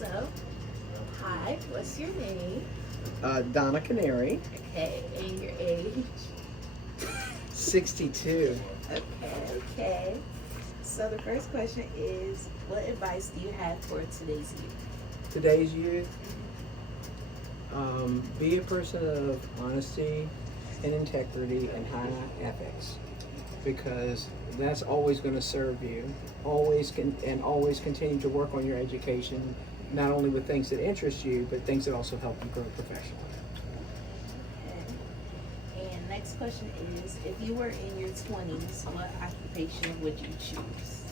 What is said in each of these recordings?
So, hi, what's your name? Donna Canary, Okay, and your age? 62. Okay. So the first question is, what advice do you have for today's youth? Today's youth, be a person of honesty and integrity and high ethics, because that's always going to serve you. Always continue to work on your education, not only with things that interest you, but things that also help you grow professionally. Okay. And next question is, if you were in your 20s, what occupation would you choose?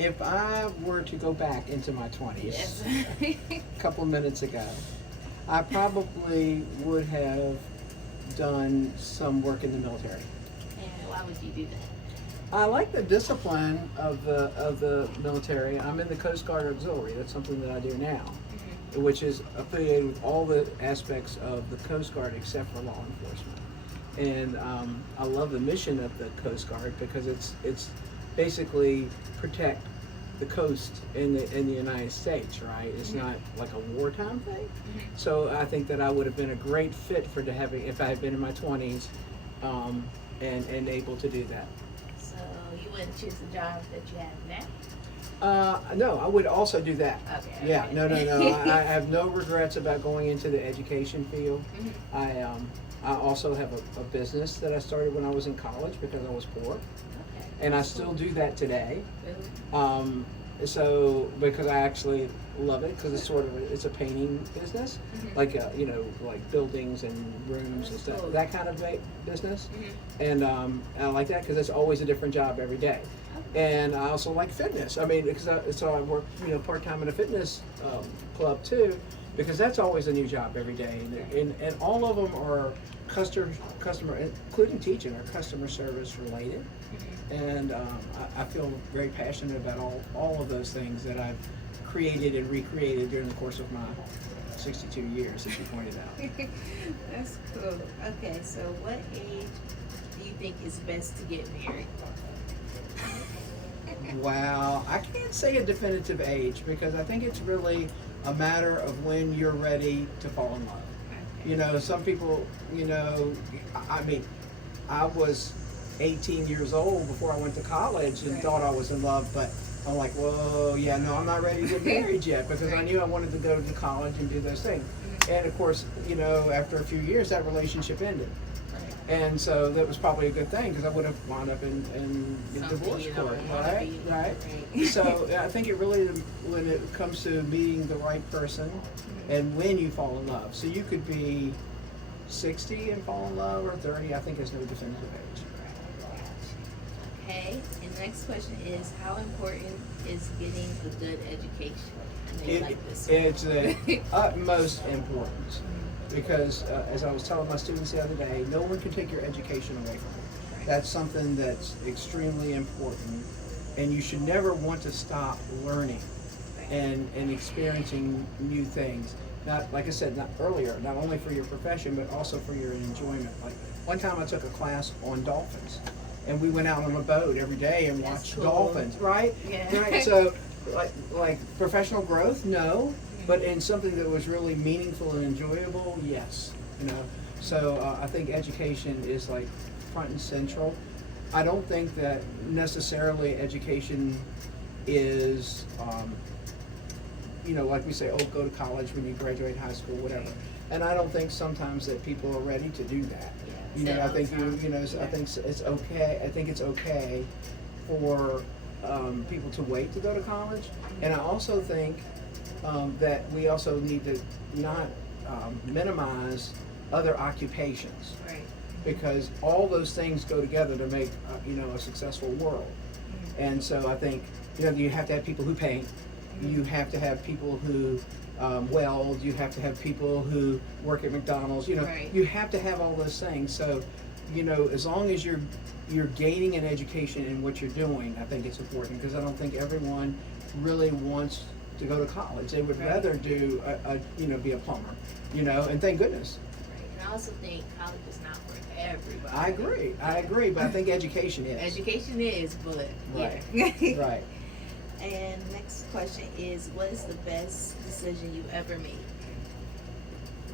If I were to go back into my 20s, Yes. a couple of minutes ago, I probably would have done some work in the military. And why would you do that? I like the discipline of the military. I'm in the Coast Guard Auxiliary. That's something that I do now, which is affiliated with all the aspects of the Coast Guard except for law enforcement. And I love the mission of the Coast Guard because it's basically protect the coast in the United States, right? It's not like a wartime thing. So I think that I would have been a great fit for having if I had been in my 20s, and able to do that. So you wouldn't choose the job that you have now? No, I would also do that. Okay. Yeah, okay. no. I have no regrets about going into the education field. I also have a business that I started when I was in college because I was poor, Okay. and I still do that today. Really? So because I actually love it because it's a painting business, like like buildings and rooms and stuff, Cool. that kind of business. And I like that because it's always a different job every day. And I also like fitness. I mean, so I work part time in a fitness club too, because that's always a new job every day. And all of them are customer, including teaching, are customer service related. And I feel very passionate about all of those things that I've created and recreated during the course of my 62 years, as you pointed out. That's cool. Okay, so what age do you think is best to get married? Wow, I can't say a definitive age because I think it's really a matter of when you're ready to fall in love. Some people, I mean, I was 18 years old before I went to college and thought I was in love, but I'm like, whoa, yeah, no, I'm not ready to get married yet because I knew I wanted to go to college and do those things. And of course, after a few years, that relationship ended. And so that was probably a good thing because I would have wound up in divorce court, right? So I think it really, when it comes to meeting the right person and when you fall in love. So you could be 60 and fall in love, or 30. I think there's no definitive age. Okay, and the next question is, how important is getting a good education? I know you like this one. It's the utmost importance. Because as I was telling my students the other day, no one can take your education away from you. That's something that's extremely important, and you should never want to stop learning and experiencing new things. Not, like I said earlier, not only for your profession, but also for your enjoyment. Like one time I took a class on dolphins, and we went out on a boat every day and watched dolphins, right? Yeah. Right. So like professional growth, no. But in something that was really meaningful and enjoyable, yes. So I think education is like front and central. I don't think that necessarily education is, like we say, go to college when you graduate high school, whatever. And I don't think sometimes that people are ready to do that. I think I think it's okay. I think it's okay for people to wait to go to college, and I also think that we also need to not minimize other occupations, because all those things go together to make a successful world. And so I think you have to have people who paint, you have to have people who weld, you have to have people who work at McDonald's. You have to have all those things. So as long as you're gaining an education in what you're doing, I think it's important, because I don't think everyone really wants to go to college. They would rather do be a plumber, and thank goodness. And I also think college is not for everybody. I agree, but I think education is. Education is, but Right. yeah. Right. And next question is, what is the best decision you ever made?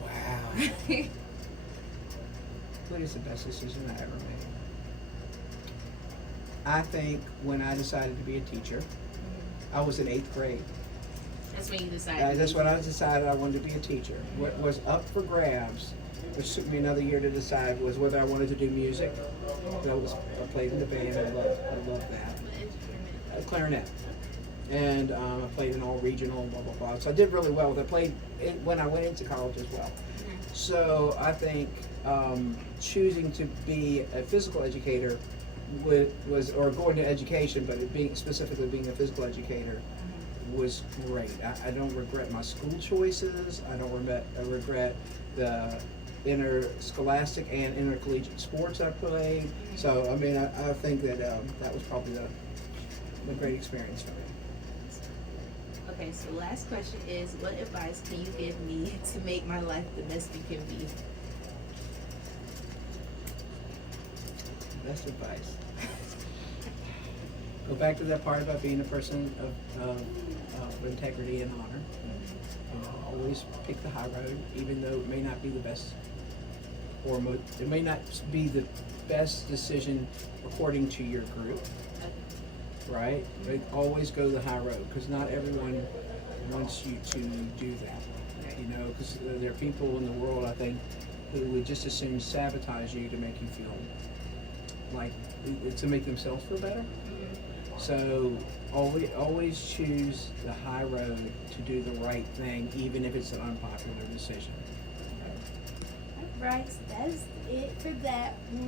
Wow. What is the best decision I ever made? I think when I decided to be a teacher, I was in 8th grade. That's when you decided. That's when I decided I wanted to be a teacher. What was up for grabs, which took me another year to decide, was whether I wanted to do music. I played in the band. I loved that. Clarinet. And I played in all regional, blah, blah, blah. So I did really well. I played when I went into college as well. So I think choosing to be a physical educator or going to education, but specifically being a physical educator was great. I don't regret my school choices. I don't regret the interscholastic and intercollegiate sports I played. So I mean, I think that that was probably the great experience for me. Okay, so last question is, what advice can you give me to make my life the best it can be? Best advice. Go back to that part about being a person of integrity and honor. Always pick the high road, even though it may not be the best, or it may not be the best decision according to your group. Right? But always go the high road, because not everyone wants you to do that. You know, because there are people in the world, I think, who would just as soon sabotage you to make you feel like, to make themselves feel better. So always choose the high road to do the right thing, even if it's an unpopular decision. Right, so that's it for that one.